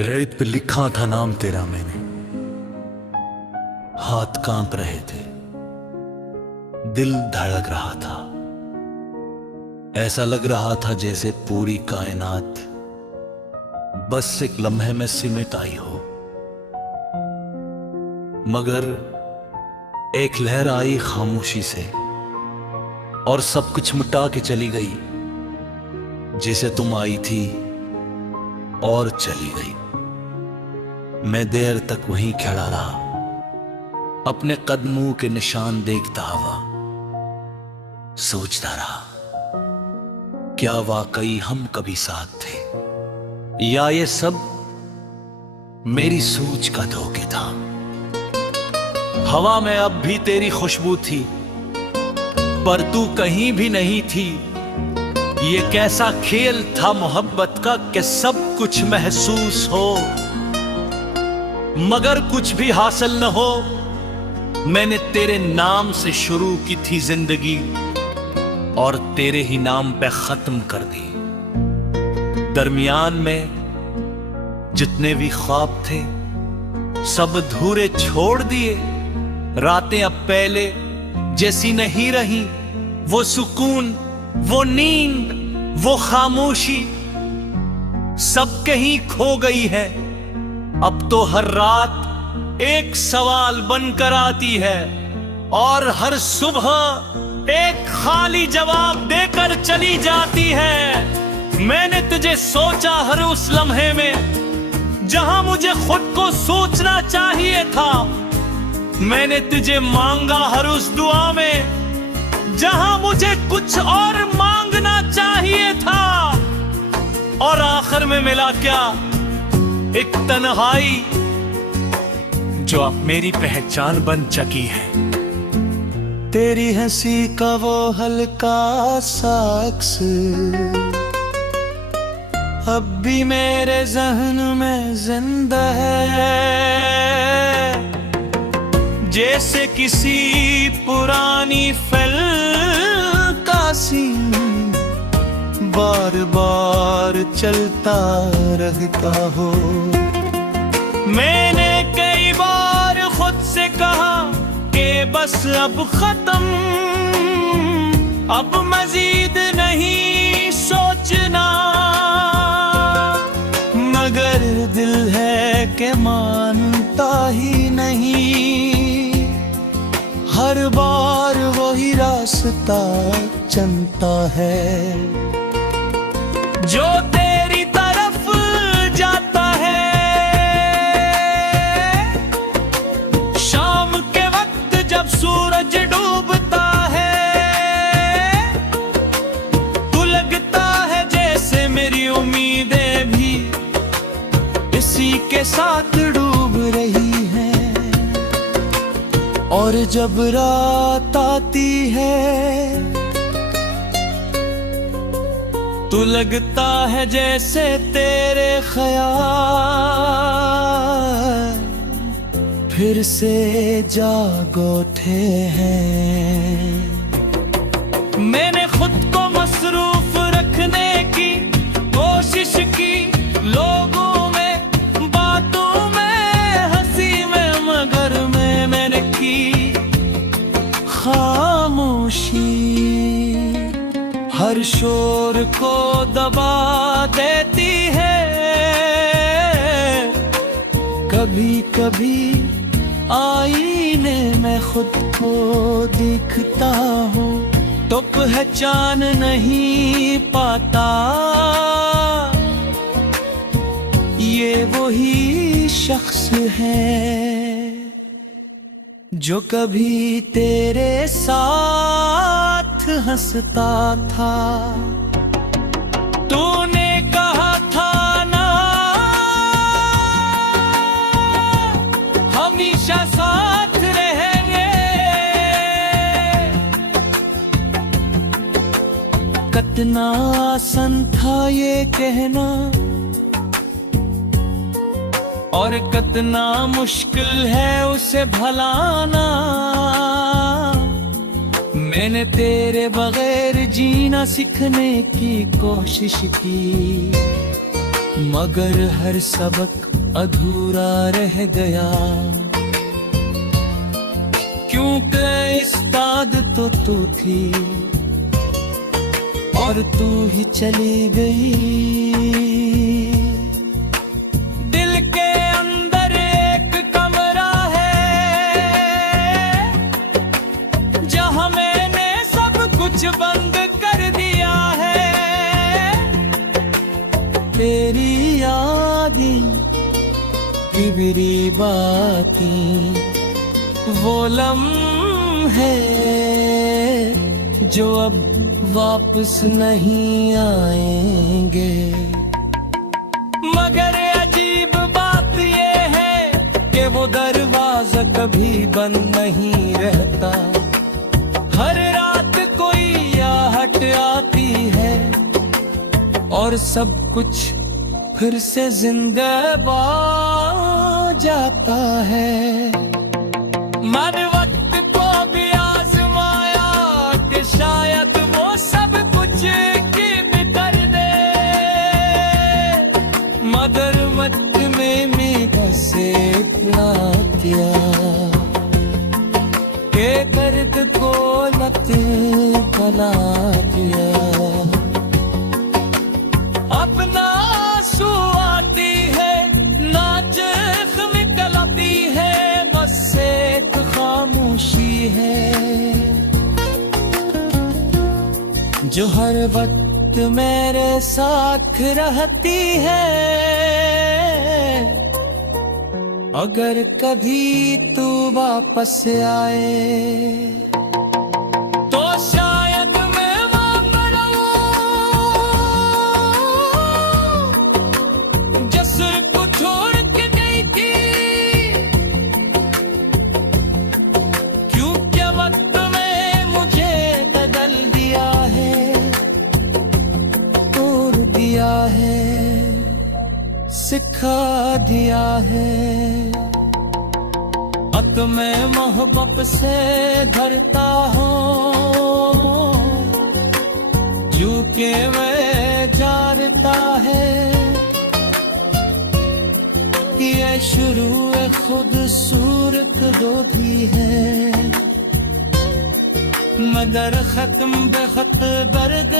रेत पे लिखा था नाम तेरा मैंने, हाथ कांप रहे थे, दिल धड़क रहा था। ऐसा लग रहा था जैसे पूरी कायनात बस एक लम्हे में सिमट आई हो। मगर एक लहर आई खामोशी से और सब कुछ मिटा के चली गई, जैसे तुम आई थी और चली गई। मैं देर तक वहीं खड़ा रहा, अपने कदमों के निशान देखता हुआ, सोचता रहा क्या वाकई हम कभी साथ थे, या ये सब मेरी सोच का धोखे था। हवा में अब भी तेरी खुशबू थी, पर तू कहीं भी नहीं थी। ये कैसा खेल था मोहब्बत का कि सब कुछ महसूस हो मगर कुछ भी हासिल न हो। मैंने तेरे नाम से शुरू की थी जिंदगी और तेरे ही नाम पे खत्म कर दी। दरमियान में जितने भी ख्वाब थे सब अधूरे छोड़ दिए। रातें अब पहले जैसी नहीं रही, वो सुकून, वो नींद, वो खामोशी सब कहीं खो गई है। अब तो हर रात एक सवाल बनकर आती है और हर सुबह एक खाली जवाब देकर चली जाती है। मैंने तुझे सोचा हर उस लम्हे में जहां मुझे खुद को सोचना चाहिए था। मैंने तुझे मांगा हर उस दुआ में जहां मुझे कुछ और मांगना चाहिए था। और आखिर में मिला क्या? एक तन्हाई जो अब मेरी पहचान बन चुकी है। तेरी हंसी का वो हल्का सा अक्स अब भी मेरे ज़हन में जिंदा है, जैसे किसी पुरानी फिल्म का सीन बार बार चलता रहता हो। मैंने कई बार खुद से कहा कि बस अब खत्म, अब मजीद नहीं सोचना, मगर दिल है कि मानता ही नहीं। हर बार वही रास्ता चलता है जो तेरी तरफ जाता है। शाम के वक्त जब सूरज डूबता है तो लगता है जैसे मेरी उम्मीदें भी इसी के साथ डूब रही हैं। और जब रात आती है तो लगता है जैसे तेरे ख्याल फिर से जाग उठे हैं। मैंने खुद को मसरूफ रखने की कोशिश की, लोगों में, बातों में, हंसी में, मगर मैंने की खामोशी हर शोर को दबा देती है। कभी कभी आईने में खुद को दिखता हूँ तो पहचान नहीं पाता ये वही शख्स है जो कभी तेरे साथ हंसता था। तूने कहा था ना हमेशा साथ रहेंगे, कितना आसान था ये कहना और कितना मुश्किल है उसे भुलाना। मैंने तेरे बगैर जीना सीखने की कोशिश की, मगर हर सबक अधूरा रह गया, क्योंकि उस्ताद तो तू थी और तू ही चली गई। दिल के अंदर एक कमरा है जहां मैंने सब कुछ बंद कर दिया है। तेरी यादें किबरी बातें वो लम्हे जो अब वापस नहीं आएंगे। मगर अजीब बात ये है कि वो दरवाजा कभी बंद नहीं रहता। हर रात कोई आहट आती है और सब कुछ फिर से जिंदा जाता है। मन वक्त को भी आजमाया कि शायद वो सब कुछ की मिटर दे, मगर मत में मेरा से इतना किया के दर्द को लत बना दिया। अपना आंसू आती है नाच निकलती है, बस एक खामोशी है जो हर वक्त मेरे साथ रहती है। अगर कभी तू वापस आए तो शायद मैं वहां रहूं जैसे को छोड़ के गई थी, क्योंकि वक्त में मुझे बदल दिया है, तोड़ दिया है, सिखा दिया है। अब मैं मोहब्बत से धरता हूँ जो के मैं जानता है। ये शुरू खुद सूरत होती है, मगर खत्म बेखत दर्द